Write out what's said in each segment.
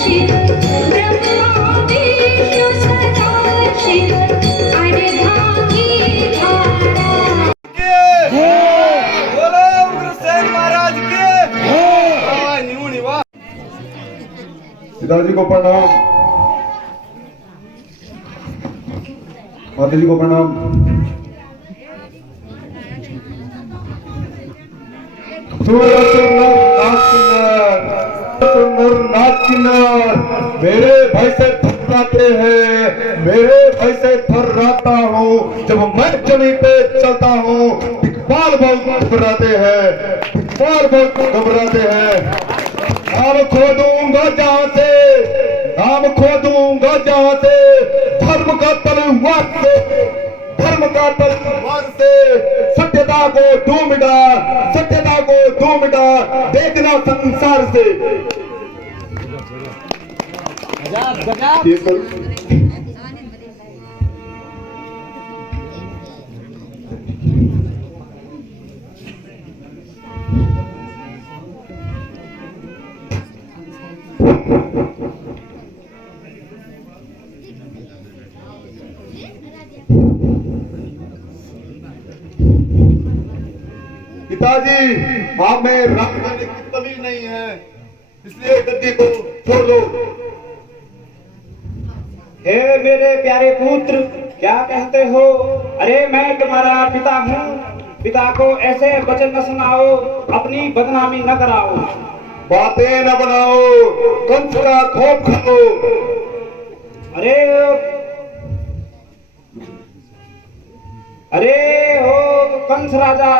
शिव ब्रह्मा विष्णु सदा शिव अर्धांगी धारा। बोलो उग्रसेन महाराज की। पिताजी को प्रणाम, माता जी को प्रणाम। सुंदर नाथ किन्नर मेरे भाई से थर्राते हैं, मेरे भाई से थर्राता हूँ। जब मैं जमीन पे चलता हूँ दिक्पाल बहुत घबराते हैं, दिक्पाल बहुत घबराते हैं। नाम खोदूंगा जहाँ से, नाम खोदूंगा जहाँ से, धर्म का तलवार से, धर्म का तलवार से सत्यता को ढूंढा, सत्यता को ढूंढा देखना संसार से। पिताजी आप में राम करने की तमीज नहीं है, इसलिए गद्दी को छोड़ दो। हे मेरे प्यारे पुत्र, क्या कहते हो? अरे मैं तुम्हारा पिता हूँ, पिता को ऐसे वचन न सुनाओ, अपनी बदनामी न कराओ। बातें न बनाओ, कंस का खौफ खाओ। अरे अरे हो कंस राजा,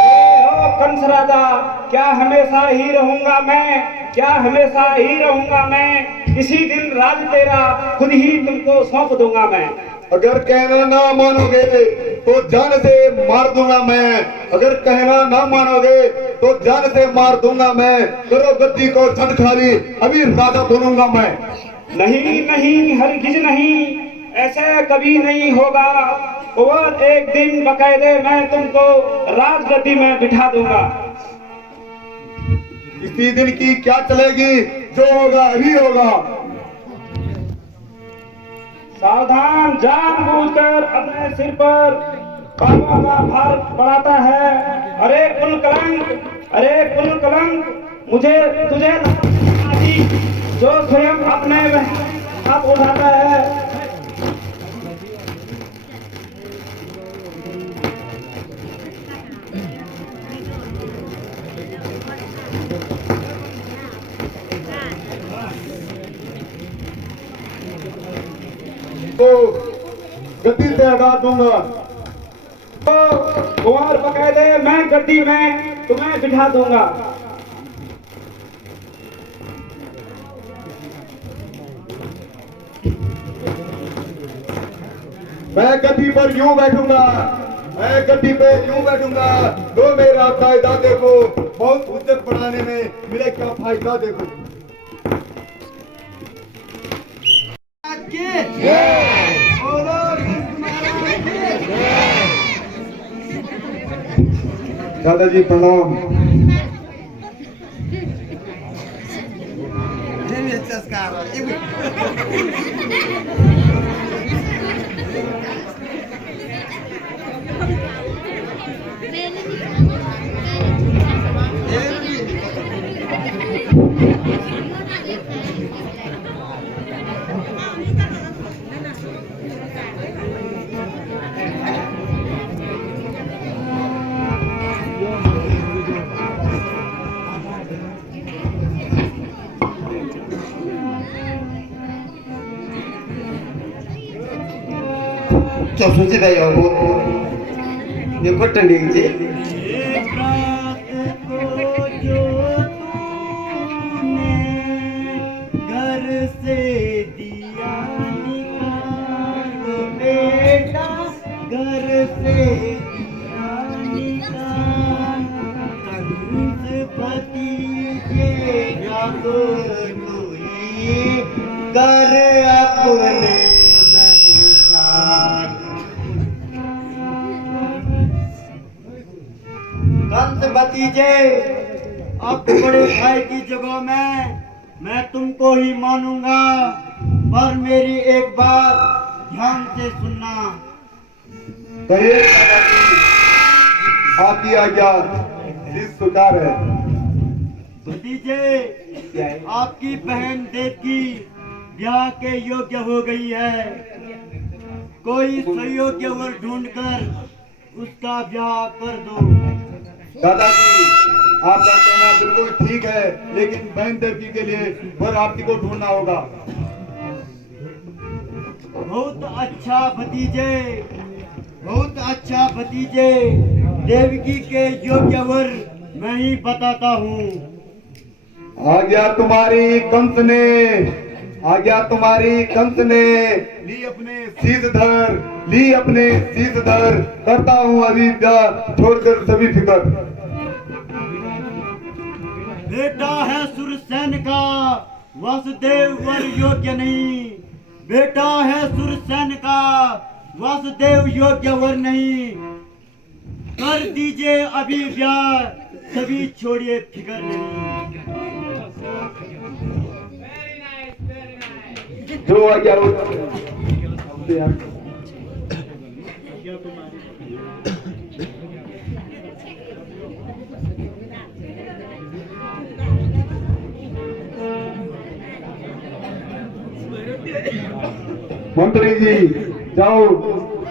अरे हो कंस राजा, क्या हमेशा ही रहूंगा मैं, क्या हमेशा ही रहूंगा मैं? किसी दिन राज तेरा खुद ही तुमको सौंप दूंगा मैं। अगर कहना ना मानोगे तो जान से मार दूंगा मैं, अगर कहना ना मानोगे तो जान से मार दूंगा मैं। करो गद्दी को झट खाली, अभी राजा बनूंगा मैं। नहीं नहीं हरगिज नहीं, ऐसे कभी नहीं होगा। और एक दिन बकायदे मैं तुमको राजगद्दी में बिठा दूंगा। इसी दिन की क्या चलेगी, जो होगा अभी होगा। सावधान, जानबूझकर अपने सिर पर पापों का भार पड़ाता है। अरे कुल कलंक, अरे कुल कलंक, मुझे तुझे आदि जो स्वयं अपने हाथ उठाता है। तो गद्दी से हटा दूंगा। तो कुंवर बकायदे मैं गद्दी में तुम्हें बिठा दूंगा। मैं गद्दी पर यूं बैठूंगा, मैं गद्दी पे यूं बैठूंगा। तो मेरा कायदा देखो, बहुत इज्जत बढ़ाने में मेरे क्या फायदा देखो। दादाजी प्रणाम। Suci dah ya bu, dia kotor dia je. घर से दिया निकाल बेटा, घर से दिया निकाल। कंस भतीजे जागो कोई कर अपने कंस भतीजे, अब बड़े भाई की जगह में मैं तुमको ही मानूंगा, पर मेरी एक बात ध्यान से सुनना। कहिए दादाजी, आपकी आज्ञा इस स्वीकार है। भतीजे, आपकी बहन देवकी ब्याह के योग्य हो गई है। कोई सुयोग्य वर ढूंढकर उसका ब्याह कर दो। दादाजी, आपका कहना बिल्कुल ठीक है, लेकिन बहन देवकी के लिए वर आपकी को ढूंढना होगा। बहुत अच्छा भतीजे, बहुत अच्छा भतीजे। देवकी के योग्य वर मैं ही बताता हूँ। आज्ञा तुम्हारी कंस ने, आज्ञा तुम्हारी कंस ने, ली अपने शीश धर, ली अपने शीश धर, करता हूँ अभी ब्याह, छोड़कर सभी फिकर। बेटा है सुरसेन का, वासुदेव वर योग्य नहीं। बेटा है सुरसेन का, वासुदेव योग्य वर नहीं। कर दीजिए अभी ब्याह, सभी छोड़िए फिकर नहीं। जो आज्ञा हो। मंत्री जी, जाओ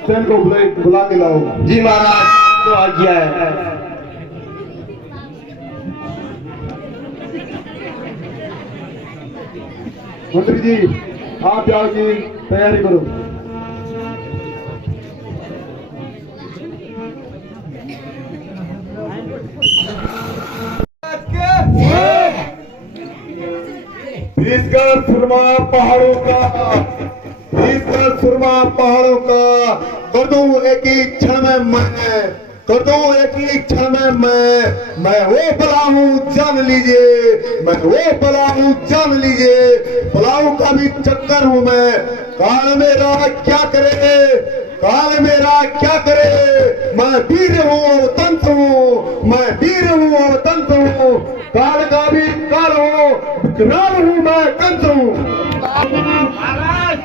सेन को बुला के लाओ। जी महाराज, तो आज्ञा है। मंत्री जी, आप जाओ जी, तैयारी करो। इसका सुरमा पहाड़ों का, इसका सुरमा पहाड़ों का, कर दूं एक ही क्षण में मैं, कर दूं एक ही क्षण में मैं वो बला हूँ जान लीजिए, मैं वो बला हूँ जान लीजिए। बलाऊ का भी चक्कर हूँ मैं, काल मेरा क्या करे, काल मेरा क्या करे। मैं वीर हूँ अवतंत हूँ, मैं वीर हूँ अवतंत हूँ, काल का भी काल हूँ, विकराल हूँ मैं कंस हूँ। महाराज,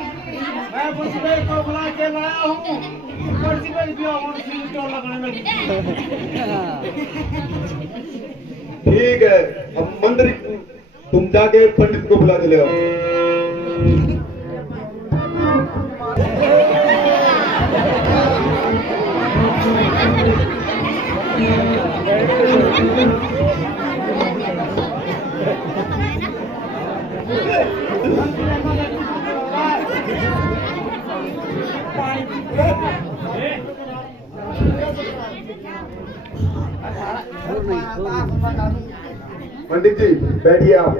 मैं मुझसे को बुला के लाया हूँ। कुर्सी पर भी और सीट तो लगने लगी। ठीक है, अब मंत्री तुम जाके पंडित को बुला के ले आओ। पंडित जी बैठिए आप।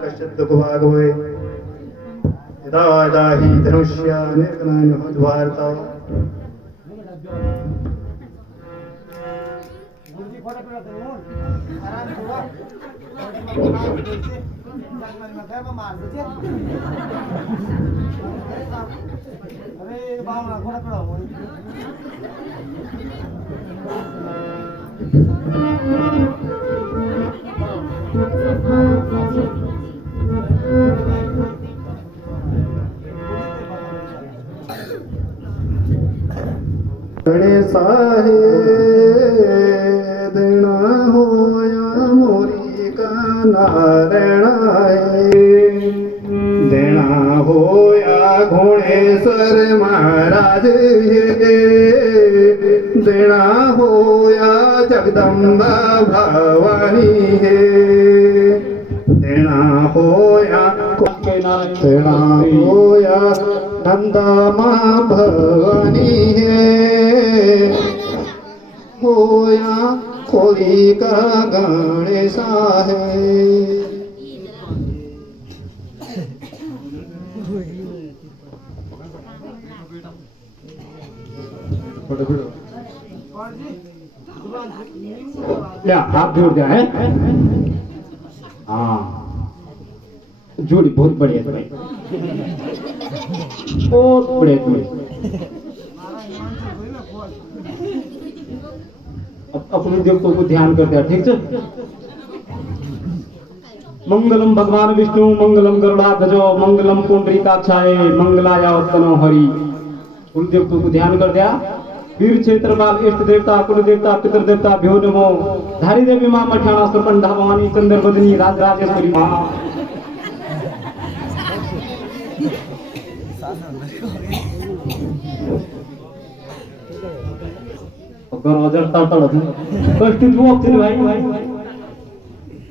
कश्चित् दुःखभागवै यदा यदा हि धनुष्या निर्गणान्यभूद्वार्ता। गणेशाहे देना होया मोरी का नारायणाए, देना होया घोड़ेश्वर महाराज हे, देना होया जगदम्बा भवानी हे, देना होया देना होया नंदा माँ भवानी है, होया कोली का गणेशा है। क्या हाथ जोड़ दिया है? हाँ, जोड़ी बहुत बढ़िया भाई, बहुत बढ़िया जोड़ी। अब अपने देवताओं को ध्यान कर दिया, ठीक है? मंगलम भगवान विष्णु, मंगलम गरुड़ाध्वजो, मंगलम पुंडरीकाक्षाय, मंगलाय वत्सनो हरि। कुल देवताओं को ध्यान कर दिया। वीर क्षेत्रपाल, इष्ट देवता, कुल देवता, पितृ देवता भ्यो नमो। धारी देवी मां मठाना सुरकंडा भवानी चंद्र बदनी राज राजेश्वरी मां। अगर तड़तड़ कष्ट जो अपने भाई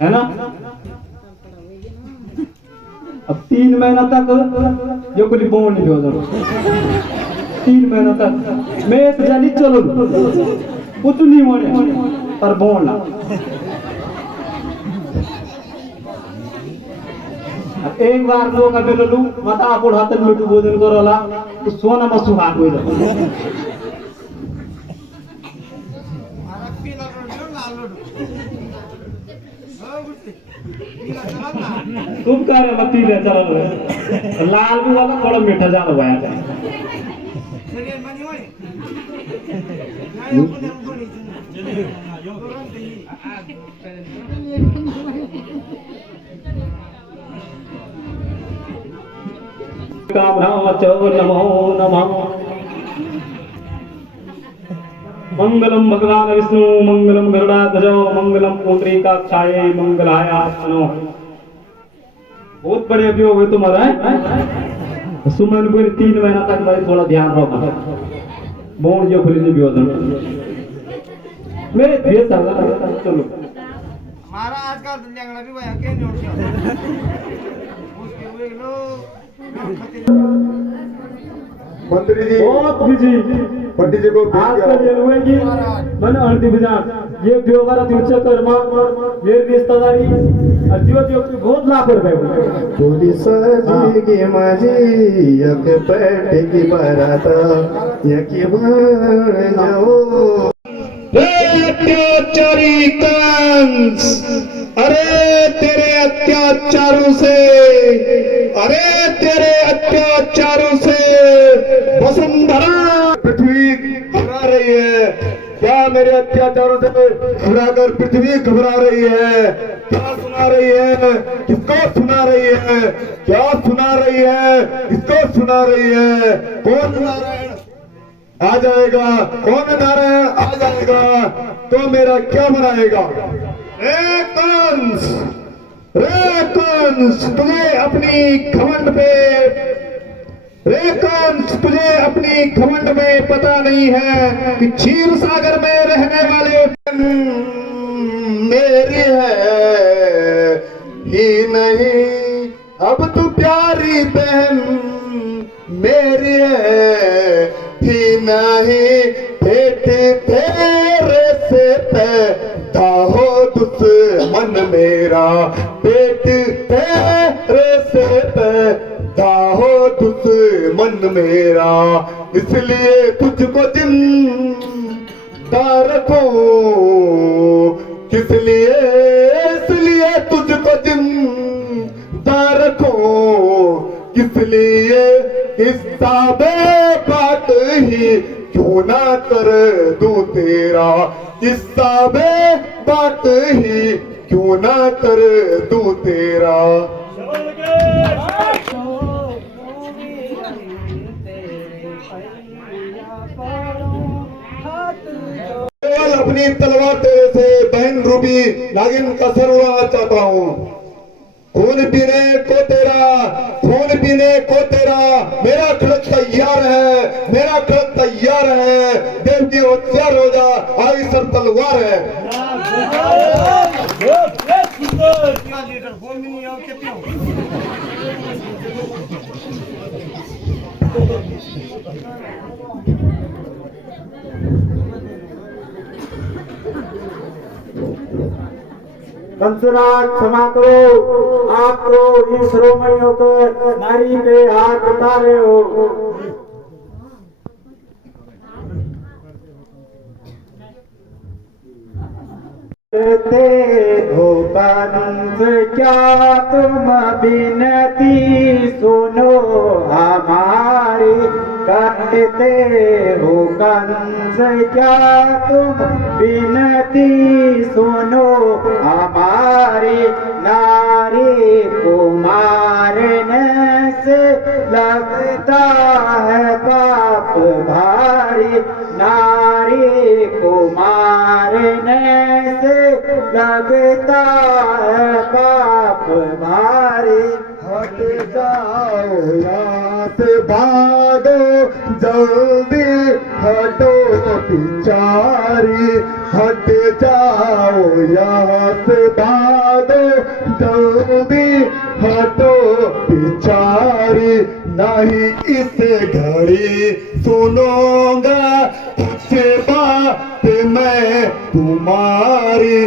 है ना। अब 3 महीना तक जो कोई बोल नहीं हो 3 महीना तक मैं तो जानी चलो कुछ नहीं होने पर बोलना। एक बार लोग अबे ललू माता आप हाथ में लड्डू भोजन करोला तो सोना में सुहाग हो जाए। तुम कह रहे मती ले चलो लाल भी वाला थोड़ा मीठा ज्यादा हुआ है। नमो नमः। मंगलम भगवान विष्णु, मंगलम गरुड़ाध्वजो, मंगलम पुंडरीकाक्षाय, मंगलाय वत्सनो। बहुत बढ़िया भी हो गए तुम्हारा है। सुमन को 3 महीना तक भाई थोड़ा ध्यान रखो। बोल जो खुली भी हो मेरे देश चलो हमारा आज का दुनिया का भी भाई के जोड़ दिया उसके हुए लोग मंत्री जी बहुत बिजी पंडित जी को आज का ये हुए कि मैंने हल्दी बिजान ये देवगारा दिवस कर्मा ये रिश्तेदारी अजीब के बहुत लाभ कर गए। पुलिस जी माझी एक पेट की बराता यकी बन जाओ। अत्याचारी कंस, अरे तेरे अत्याचारों से, अरे तेरे अत्याचारों से वसुंधरा पृथ्वी घबरा रही है। क्या मेरे अत्याचारों से घबराकर पृथ्वी घबरा रही है? क्या सुना रही है? किसको सुना रही है? क्या सुना रही है? किसको सुना रही है? कौन नारायण आ जाएगा? कौन नारायण आ जाएगा तो मेरा क्या बनाएगा? रे कंस तुझे अपनी घमंड पे, रे कंस तुझे अपनी घमंड में पता नहीं है कि क्षीर सागर में रहने वाले मेरी है ही नहीं। अब तू प्यारी बहन मेरी है ही नहीं। पेट तेरे से पैदा हो दुश्मन मेरा, पेट तेरे से पैदा हो दुश्मन मेरा। इसलिए तुझको जिंदा रखूं, किस लिए? इसलिए तुझको जिंदा रखूं, किस लिए? किस्सा बात ही क्यों ना कर दूं तेरा, किस्सा बात ही क्यों ना कर दूं तेरा। केवल अपनी तलवार तेरे से बहन रूपी नागिन का सर उड़ाना चाहता हूँ। खून पीने को तेरा, खून पीने को तेरा मेरा खड़क तैयार है, मेरा खड़क तैयार है। देव की होशियार हो जा, आई सर तलवार है। लीडर बोल नहीं आओ कितने कंसराज क्षमा करो, आपको इन शिरोमणि होकर नारी पे हाथ उठा रहे हो। करते हो कंस क्या तुम विनती सुनो हमारी, करते हो कंस क्या तुम विनती सुनो हमारी, नारी को मारने से लगता है पाप भारी, नारी को मारने से लगता है पाप भारी। हट जाओ यहाँ से भागो जल्दी, हटो पिचारी, हट जाओ यहाँ से भागो जल्दी, हटो पिचारी, नहीं इस घड़ी सुनूंगा कुछ बात मैं तुम्हारी,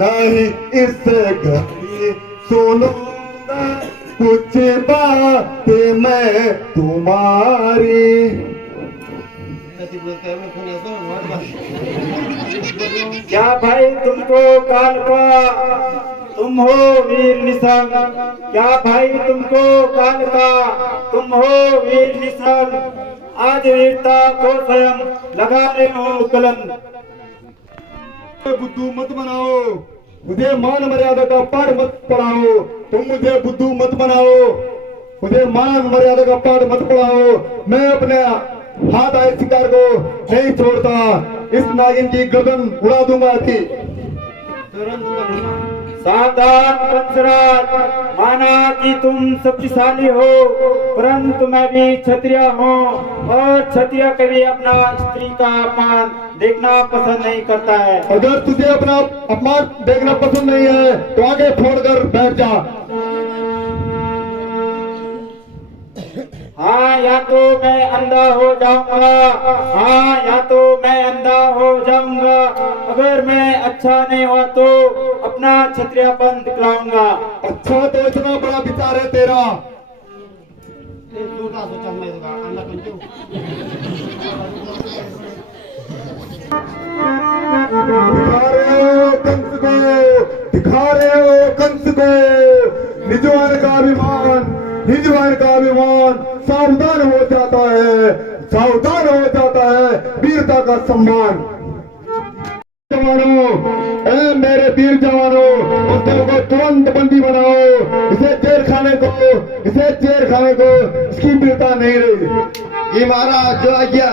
नहीं इस घड़ी सुनूंगा कुछ बात मैं तुम्हारी। क्या भाई तुमको काल का तुम हो वीर निशंग, क्या भाई तुमको काल का तुम हो वीर निशंग, आज वीरता को स्वयं लगा रहे हो कलंक। बुद्धू मत बनाओ, मुझे मान मर्यादा का पाठ मत पढ़ाओ, तुम मुझे बुद्धू मत बनाओ, मुझे मान मर्यादा का पाठ मत पढ़ाओ। मैं अपने हाथ आए शिकार को नहीं छोड़ता, इस नागिन की गर्दन उड़ा दूंगा थी। सावधान कंसराज, माना कि तुम शक्तिशाली हो, परंतु मैं भी क्षत्रिय हूँ और क्षत्रिय कभी अपना स्त्री का अपमान देखना पसंद नहीं करता है। अगर तुझे अपना अपमान देखना पसंद नहीं है तो आगे फोड़कर बैठ जा। हाँ, या तो मैं अंधा हो जाऊंगा, हाँ या तो मैं अंधा हो जाऊंगा, अगर मैं अच्छा नहीं हुआ तो अपना क्षत्रियपन दिखलाऊंगा। अच्छा तो इतना बड़ा विचार है तेरा। दिखा रहे हो कंस को, दिखा रहे हो कंस को, निजवान का अभिमान, निजवान का अभिमान सावधान हो जाता है, सावधान हो जाता है वीरता का सम्मान। जवानों, ए मेरे वीर जवानों, बंदों को तुरंत बंदी बनाओ, इसे जेल खाने को, इसे जेल खाने को, इसकी वीरता नहीं रही। ये महाराज जो आज्ञा।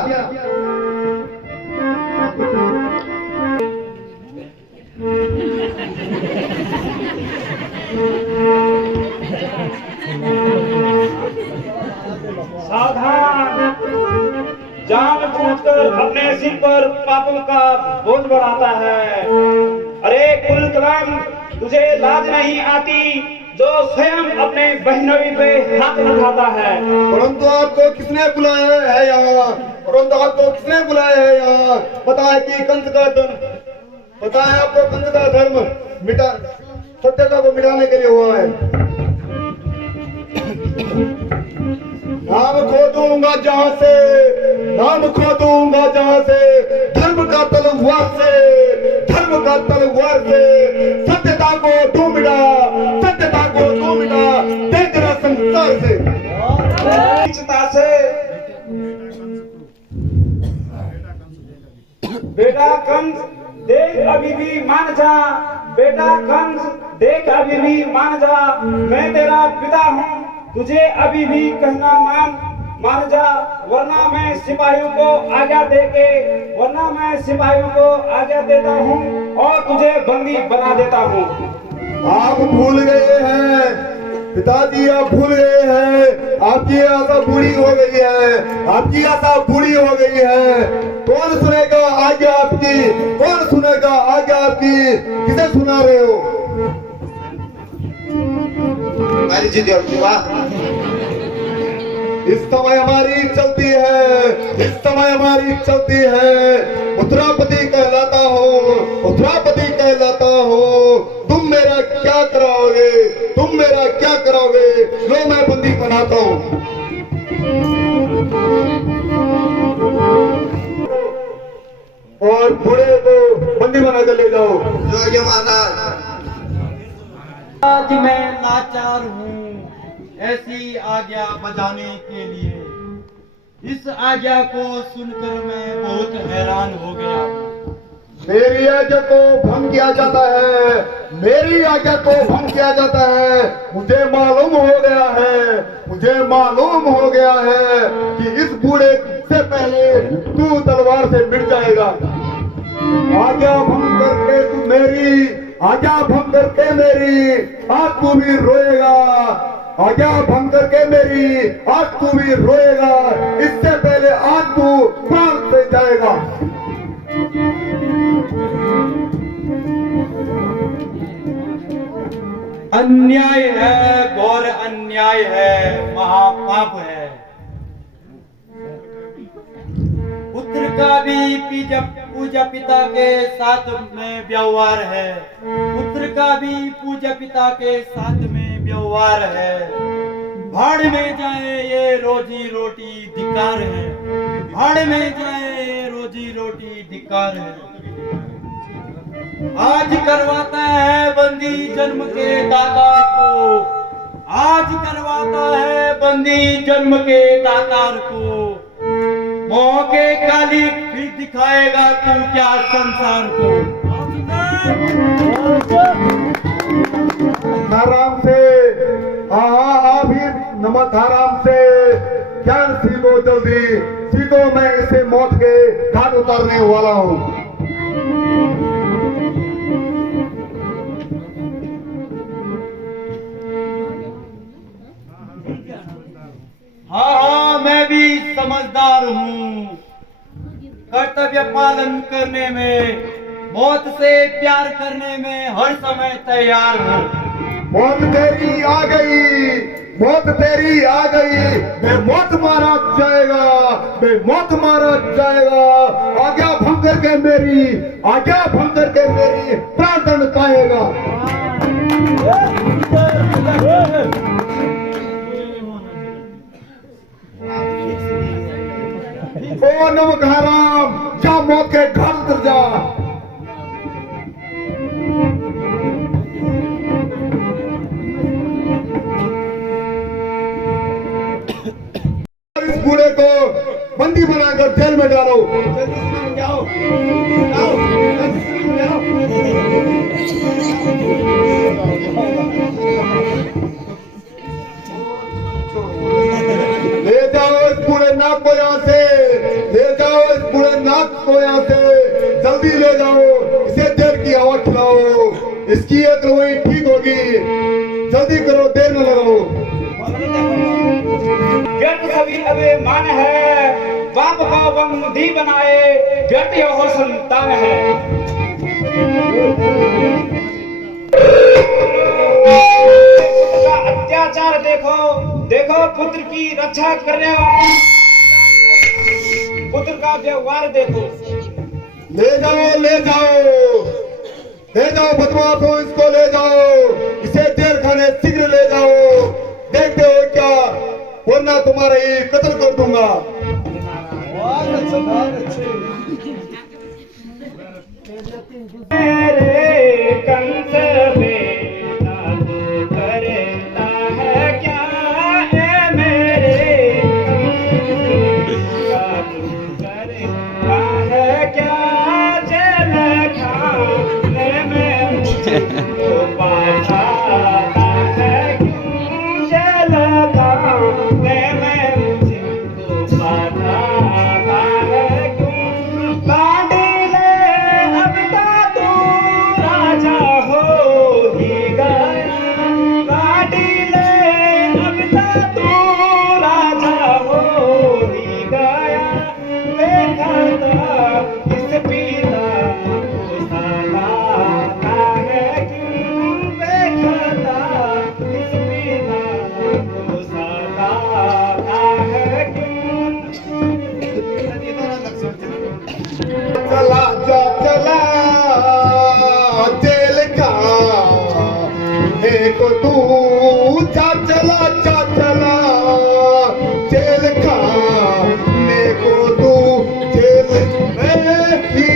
सावधान, जानबूझकर अपने सिर पर पापों का बोझ बढ़ाता है। अरे कुलकलंक, तुझे लाज नहीं आती जो स्वयं अपने बहनोई पे हाथ उठाता है। परंतु आपको किसने बुलाया है यहाँ, परंतु आपको किसने बुलाया है यहाँ। पता है कि कंस का धर्म, पता है आपको कंस का धर्म मिटा, सत्यता को मिटाने के लिए हुआ है। नाम खो दूंगा जहाँ से, नाम खो दूंगा जहाँ से, धर्म का तलवार से, धर्म का तलवार से, सत्यता को तू मिटा, सत्यता को तू मिटा, देख रहा संसार से, नीचता से। बेटा कंस देख अभी भी मान जा, बेटा कंस देख अभी भी मान जा, मैं तेरा पिता हूँ, तुझे अभी भी कहना मान जा, वरना मैं सिपाहियों को आज्ञा देके, वरना मैं सिपाहियों को आज्ञा देता हूँ और तुझे बंदी बना देता हूँ। आप भूल गए हैं पिताजी, आप भूल गए हैं, आपकी आशा पूरी हो गई है, आपकी आशा पूरी हो गई है। कौन सुनेगा आज्ञा आपकी, कौन सुनेगा आज्ञा आपकी, किसे सुना रहे हो। इस समय हमारी चलती है, इस समय हमारी चलती है, उत्तरापति कहलाता हूँ, उत्तरापति कहलाता हूँ। तुम मेरा क्या कराओगे, तुम मेरा क्या कराओगे, लो मैं बंदी बनाता हूँ। और बूढ़े को बंदी बना कर ले ले जाओ। जय महाराज। आज मैं लाचार हूँ ऐसी आज्ञा बजाने के लिए। इस आज्ञा को सुनकर मैं बहुत हैरान हो गया हूँ। मेरी आज्ञा को भंग किया जाता है, मेरी आज्ञा को भंग किया जाता है। मुझे मालूम हो गया है, मुझे मालूम हो गया है कि इस बूढ़े से पहले तू तलवार से मिट जाएगा। आज्ञा भंग करके तू मेरी, आज्ञा भंग करके मेरी आज तू भी रोएगा। आज्ञा भंग करके मेरी आज तू भी रोएगा। इससे पहले आज तू प्राण से जाएगा। अन्याय है, घोर अन्याय है, महापाप है। पुत्र का भी पूजा पिता के साथ में व्यवहार है, पुत्र का भी पूजा पिता के साथ में व्यवहार है। भाड़ में जाए ये रोजी रोटी धिक्कार है, भाड़ में जाए ये रोजी रोटी धिक्कार है। आज करवाता है बंदी जन्म के दातार को, आज करवाता है बंदी जन्म के दातार को। मौके काली फिर दिखाएगा तू क्या संसार को। आराम से अभी नमक आराम से ज्ञान सीखो, जल्दी सीखो। मैं इसे मौत के घाट उतारने वाला हूँ। हाँ, मैं भी समझदार हूँ। कर्तव्य पालन करने में, मौत से प्यार करने में हर समय तैयार हूँ। मौत तेरी आ गई, मौत तेरी आ गई। मैं मौत मारा जाएगा, मैं मौत मारा जाएगा। आज्ञा भंग करके मेरी, आज्ञा भंग करके मेरी प्राण दंड पाएगा। ओ नमक हराम, जा मौत के घाट उतर जा। इस बूढ़े को बंदी बनाकर जेल में डालो। जाओ, जाओ, जाओ। ले जाओ इस बूढ़े नाक को यहाँ से, ले जाओ इस बूढ़े नाक को यहाँ से, जल्दी ले जाओ। इसे देर की हवा खिलाओ, इसकी अक्ल वही ठीक होगी। जल्दी करो, देर न लगाओ। व्यर्थ सभी अभिमान है, बाप का बंदी बनाए, व्यर्थ यह संतान है। का अत्याचार देखो, देखो पुत्र की रक्षा करने वाले पुत्र का व्यवहार देखो। ले जाओ, ले जाओ, ले जाओ बदमाशों, इसको ले जाओ। इसे जेल खाने शीघ्र ले जाओ। देखते हो क्या, वरना तुम्हारा ही कत्ल कर दूंगा। मेरे कंस बेटा तू करता है क्या है, मेरे बेटा तू करता है क्या। जेल खाने में मुझको पाता है क्यों, जेल खाने में मुझको पाता है क्यों। बांधी ले अब तू राजा हो ही गया, बांधी ले अब तू राजा हो ही गया। देखा था इस पीता को सताता है क्यों, देखा था इस पीता को सताता है क्यों। चला जा चला जेल खाने को तू, जा चला जेल खाने को तू। जेल में ही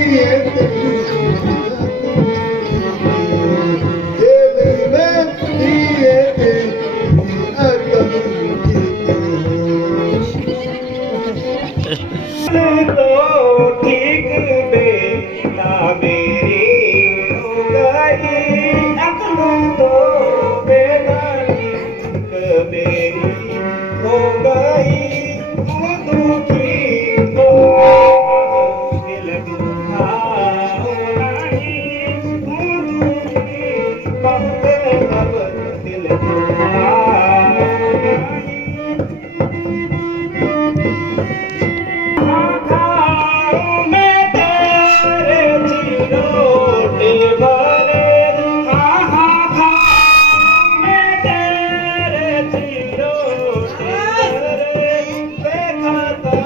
भरे हाँ हाँ खाओ मैं तेरे चिरों तेरे देखा था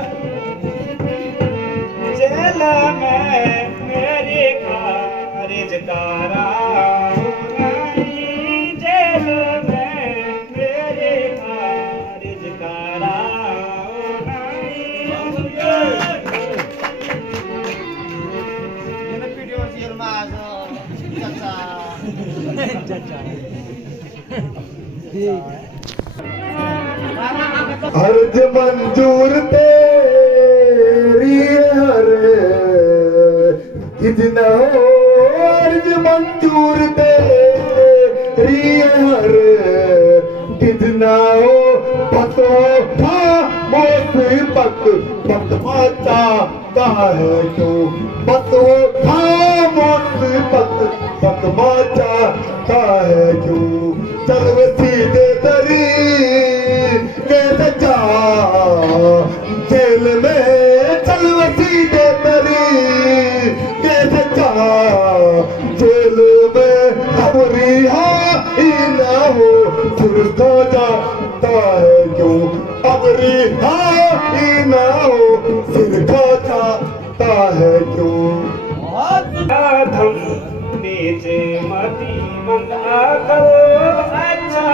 जेल में मेरे खारिज कारा नहीं जेल में मेरे खारिज कारा Yan ang video si Hermaso. Chacha. अर्ज मंजूर तेरी हर कितना हो अर्ज मंजूर तेरी हर कितना हो पतो था मुसीबत बदमा चाहता है क्यों पतो था मुसीबत बदमा चाहता है क्यों चल वे सीधे तरी कैसे जा जेल में चल वे सीधे तरी कैसे जा जेल में हम रिहाई ना हो फिर तो जाता है क्यों अब रिहाई ना हो फिर तो जाता है क्यों धम नीचे मती मंगा करो अच्छा